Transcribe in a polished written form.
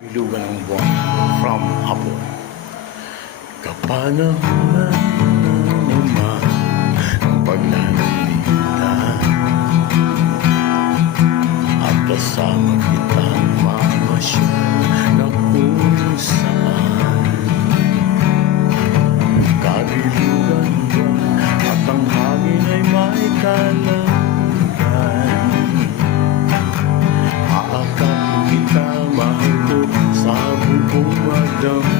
Bilugan ng buwan from Apo. Kapanahunan na naman ang paglalambita at kasama kitang mamasyal na kung saan kabilugan buwan at ang hangin ay may kalangan. Aakap kita mahal ko sa buong magdamag.